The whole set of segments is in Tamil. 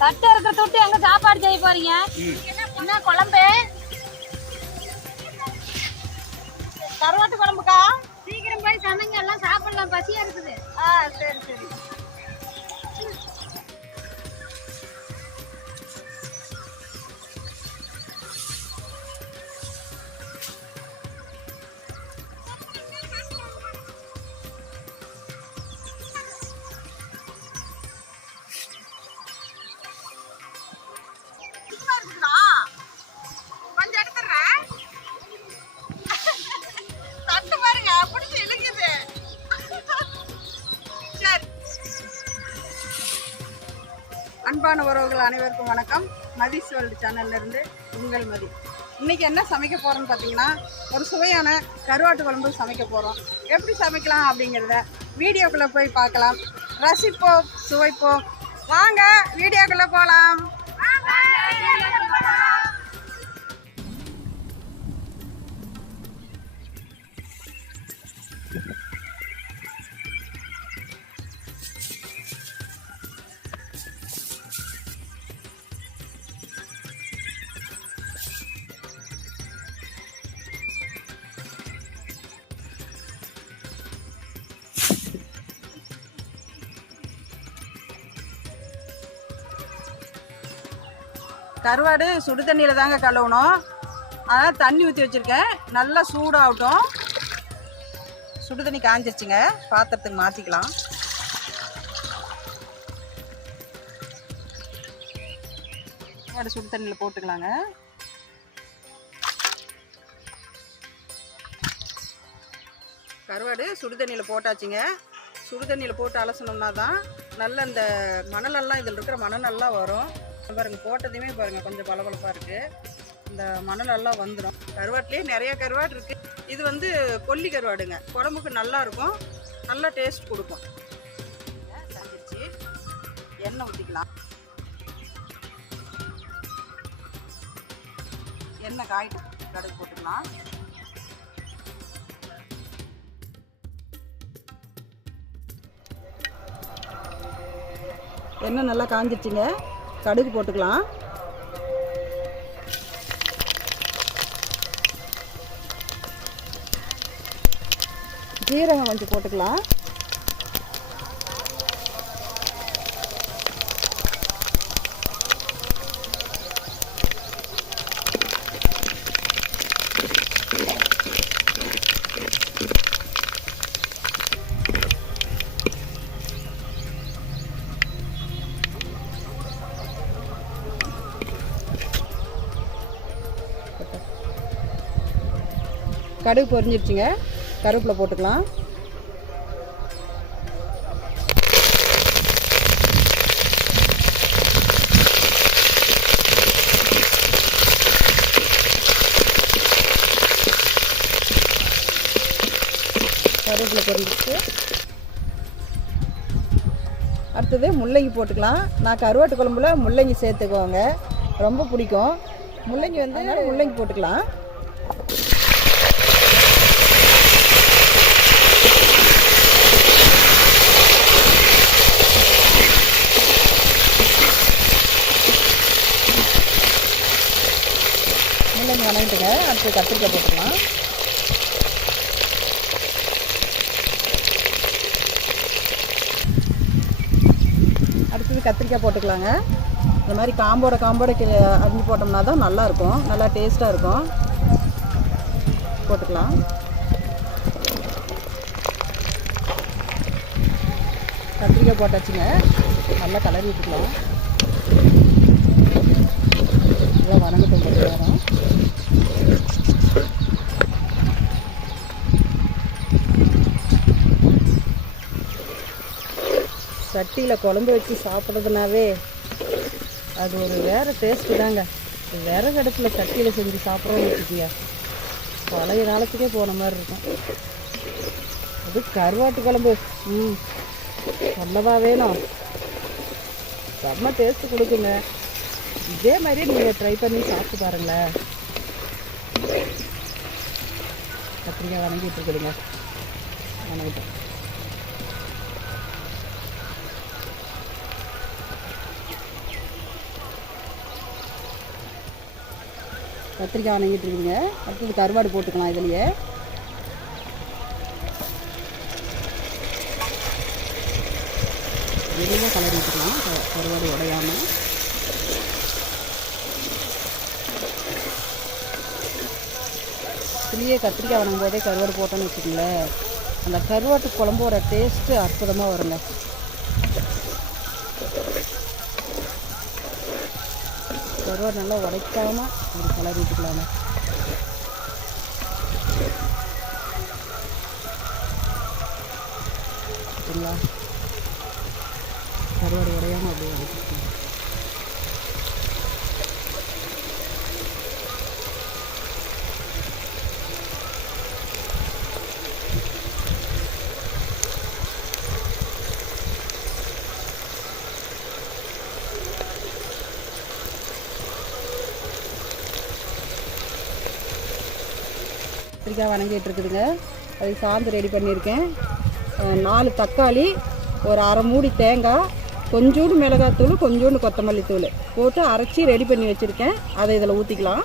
தட்டு இருக்கிற தொட்டு எங்க சாப்பாடு செய்ய போறீங்க? என்ன குழம்பு? கருவாட்டு குழம்புக்கா? சீக்கிரம் போய் சமைங்க, எல்லாம் சாப்பிடலாம், பசியா இருக்குது. சரி சரி. கொஞ்சம் எடுத்துடுறேன். தட்டு பாருங்க பிடிச்சி இழுக்குது. சரி. அன்பான உறவுகள் அனைவருக்கும் வணக்கம். மதிஸ் வேர்ல்டு சேனல்ல இருந்து உங்கள் மதி. இன்னைக்கு என்ன சமைக்க போறோம்னு பார்த்தீங்கன்னா, ஒரு சுவையான கருவாட்டு குழம்பு சமைக்க போறோம். எப்படி சமைக்கலாம் அப்படிங்கிறத வீடியோக்குள்ள போய் பார்க்கலாம். ரசிப்போம், சுவைப்போம். வாங்க வீடியோக்குள்ள போகலாம். கருவாடு சுடு தண்ணியில் தாங்க கழுவணும். அதனால் தண்ணி ஊற்றி வச்சுருக்கேன். நல்லா சூடாகட்டும். சுடு தண்ணி காஞ்சிருச்சுங்க. பாத்திரத்துக்கு மாற்றிக்கலாம். கருவாடு சுடு தண்ணியில் போட்டுக்கலாங்க. கருவாடு சுடு தண்ணியில் போட்டாச்சுங்க. சுடு தண்ணியில் போட்டு அலசணும்னா தான் நல்ல இந்த மணலெல்லாம் இதில் இருக்கிற மணலெல்லாம் வரும். பாருங்கள், போட்டதையுமே பாருங்கள் கொஞ்சம் பளபளப்பாக இருக்குது. இந்த மணலெல்லாம் வந்துடும். கருவாட்டிலே நிறைய கருவாடு இருக்குது. இது வந்து கொல்லி கருவாடுங்க. குழம்புக்கு நல்லா இருக்கும், நல்லா டேஸ்ட் கொடுக்கும். செஞ்சிருச்சு. எண்ணெய் ஊற்றிக்கலாம். எண்ணெய் காய்ட்டு கடுகு போட்டுக்கலாம். எண்ணெய் நல்லா காஞ்சிருச்சுங்க. கடுகு போட்டுக்கலாம். ஜீரகம் கொஞ்சம் போட்டுக்கலாம். கடுகு பொரிஞ்சிருச்சுங்க. கருவேப்பிலை போட்டுக்கலாம். கருவேப்பிலை பொரிஞ்சிருச்சு. அடுத்தது முள்ளங்கி போட்டுக்கலாம். நான் கருவாட்டு குழம்புல முள்ளங்கி சேர்த்துக்குவோங்க, ரொம்ப பிடிக்கும். முள்ளங்கி வந்து முள்ளங்கி போட்டுக்கலாம். முள்ளங்கி வணங்கிட்டுங்க. அடுத்து கத்திரிக்காய் போட்டுக்கலாம். அடுத்தது கத்திரிக்காய் போட்டுக்கலாங்க. இந்த மாதிரி காம்போட அரிஞ்சு போட்டோம்னா தான் நல்லாயிருக்கும், நல்லா டேஸ்ட்டாக இருக்கும். போட்டுக்கலாம். கத்திரிக்காய் போட்டாச்சுங்க. நல்லா கலரி விட்டுக்கலாம். நல்லா வணங்கட்டும் கொஞ்சம் நேரம். சட்டியில் குழம்பு வச்சு சாப்பிட்றதுனாவே அது ஒரு வேறு டேஸ்ட்டு தாங்க. விறகு அடுப்பில் சட்டியில் செஞ்சு சாப்பிட்றோன்னு வச்சுக்கியா, பழைய காலத்துக்கே போன மாதிரி இருக்கும். அது கருவாட்டு குழம்பு நல்லவா வேணும், செம்ம டேஸ்ட்டு கொடுக்குங்க. இதே மாதிரி நீங்கள் ட்ரை பண்ணி சாப்பிட்டு பாருங்களேன். கத்திரிக்காய் வணங்கிட்டு இருக்குதுங்க. வணங்கிட்டேன். கத்திரிக்காய் வணங்கிட்டு இருக்குதுங்க. அடுத்தது கருவாடு போட்டுக்கலாம். இதுலேயே வெளியில் கலர் ஊற்றிக்கலாம், கருவாடு உடையாமல். இதுலேயே கத்திரிக்காய் வணங்கும் போதே கருவாடு போட்டோன்னு வச்சுக்கோங்களேன், அந்த கருவாட்டு குழம்போட டேஸ்ட்டு அற்புதமாக வருங்க. கருவாடு நல்லா உடைக்காமல் ஒரு கலர் ஊற்றிக்கலாங்க. சரிங்களா? கருவாடு உடையாமல் அப்படியே உடைச்சிக்கலாம். கத்திரிக்காய் வணங்கிட்டு இருக்குதுங்க. அதுக்கு சாந்து ரெடி பண்ணியிருக்கேன். 4 தக்காளி, ஒரு அரை மூடி தேங்காய், கொஞ்சோண்டு மிளகாத்தூள், கொஞ்சோண்டு கொத்தமல்லி தூள் போட்டு அரைச்சி ரெடி பண்ணி வச்சுருக்கேன். அதை இதில் ஊற்றிக்கலாம்.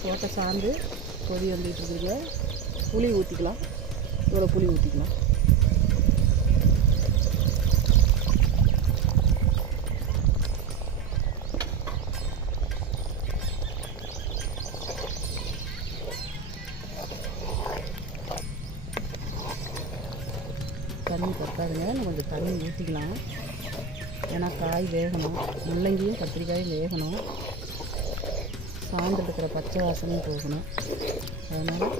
போட்ட சாந்து கொதி வந்துட்டு இருக்குதுங்க. புளி ஊற்றிக்கலாம். இவ்வளோ புளி ஊற்றிக்கலாம். தண்ணி பத்தாதுங்க, நம்ம கொஞ்சம் தண்ணி ஊற்றிக்கலாம். ஏன்னா காய் வேகணும், முள்ளங்கியும் கத்திரிக்காயும் வேகணும், சாந்து இருக்கிற பச்சை வாசனையும் போகணும். அதனால்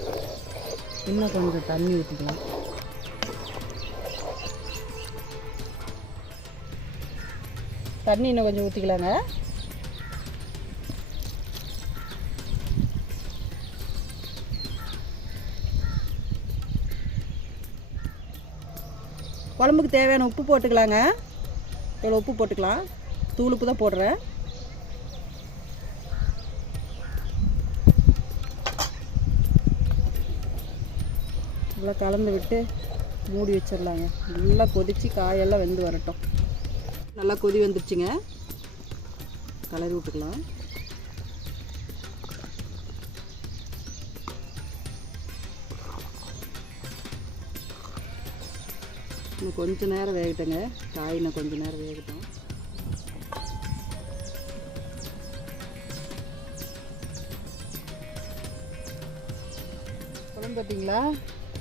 இன்னும் கொஞ்சம் தண்ணி ஊற்றிக்கலாம். தண்ணி இன்னும் கொஞ்சம் ஊற்றிக்கலாங்க. குழம்புக்கு தேவையான உப்பு போட்டுக்கலாங்க. இவ்வளோ உப்பு போட்டுக்கலாம். தூள் உப்பு தான் போடுறேன். நல்லா கலந்து விட்டு மூடி வச்சிடலாங்க. நல்லா கொதித்து காயெல்லாம் வெந்து வரட்டும். நல்லா கொதி வந்துடுச்சுங்க. கலரி விட்டுக்கலாம். இன்னும் கொஞ்சம் நேரம் வேகட்டுங்க. காய் இன்னும் கொஞ்சம் நேரம் வேகட்டும். குழம்பு பார்த்தீங்களா,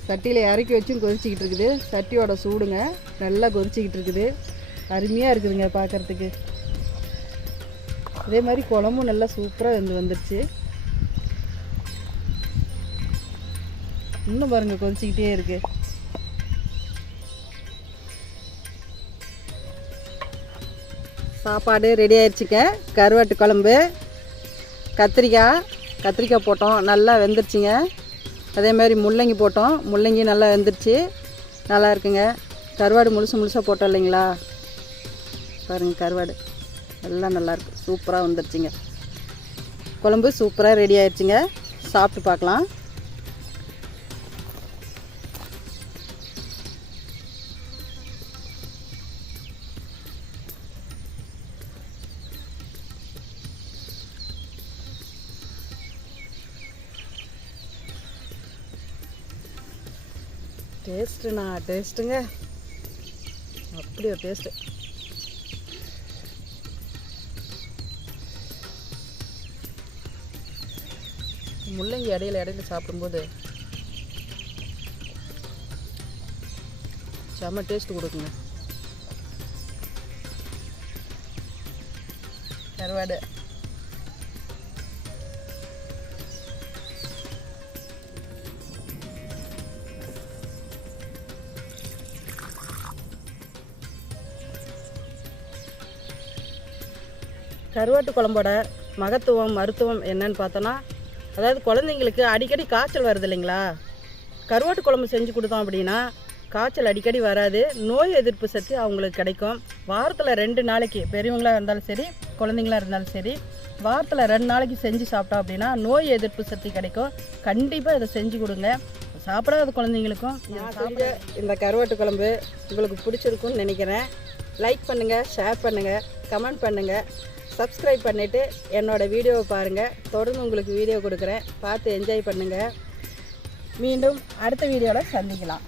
சட்டியில் இறக்கி வச்சும் கொதிச்சிக்கிட்டு இருக்குது. சட்டியோட சூடுங்க நல்லா கொதிச்சிக்கிட்டு இருக்குது. அருமையாக இருக்குதுங்க பார்க்குறதுக்கு. இதே மாதிரி குழம்பும் நல்லா சூப்பராக வந்துடுச்சு. இன்னும் பாருங்கள் கொதிச்சிக்கிட்டே இருக்குது. சாப்பாடு ரெடி ஆயிடுச்சுங்க. கருவாட்டு குழம்பு, கத்திரிக்காய் போட்டோம், நல்லா வெந்துருச்சுங்க. அதே மாதிரி முள்ளங்கி போட்டோம், முள்ளங்கி நல்லா வெந்துருச்சு, நல்லா இருக்குங்க. கருவாடு முழுசாக போட்டோம் இல்லைங்களா, பாருங்கள் கருவாடு எல்லாம் நல்லாயிருக்கு, சூப்பராக வந்துருச்சுங்க. குழம்பு சூப்பராக ரெடி ஆயிடுச்சுங்க. சாப்பிட்டு பார்க்கலாம். டேஸ்ட்டுங்க அப்படி ஒரு டேஸ்ட்டு. முள்ளங்கி இடையில சாப்பிடும்போது செம்ம டேஸ்ட் கொடுக்குங்க. கருவாடு கருவாட்டு குழம்போட மகத்துவம் மருத்துவம் என்னன்னு பார்த்தோன்னா, அதாவது குழந்தைங்களுக்கு அடிக்கடி காய்ச்சல் வருது இல்லைங்களா, கருவாட்டு குழம்பு செஞ்சு கொடுத்தோம் அப்படின்னா காய்ச்சல் அடிக்கடி வராது, நோய் எதிர்ப்பு சக்தி அவங்களுக்கு கிடைக்கும். வாரத்தில் 2 நாளைக்கு, பெரியவங்களாக இருந்தாலும் சரி குழந்தைங்களாக இருந்தாலும் சரி, வாரத்தில் 2 நாளைக்கு செஞ்சு சாப்பிட்டோம் அப்படின்னா நோய் எதிர்ப்பு சக்தி கிடைக்கும். கண்டிப்பாக இதை செஞ்சு கொடுங்க. சாப்பிடாத குழந்தைங்களுக்கும் இந்த கருவாட்டு குழம்பு உங்களுக்கு பிடிச்சிருக்குன்னு நினைக்கிறேன். லைக் பண்ணுங்கள், ஷேர் பண்ணுங்கள், கமெண்ட் பண்ணுங்கள், சப்ஸ்கிரைப் பண்ணிவிட்டு என்னோடய வீடியோவை பாருங்கள். தொடர்ந்து உங்களுக்கு வீடியோ கொடுக்குறேன், பார்த்து என்ஜாய் பண்ணுங்கள். மீண்டும் அடுத்த வீடியோவில் சந்திக்கலாம்.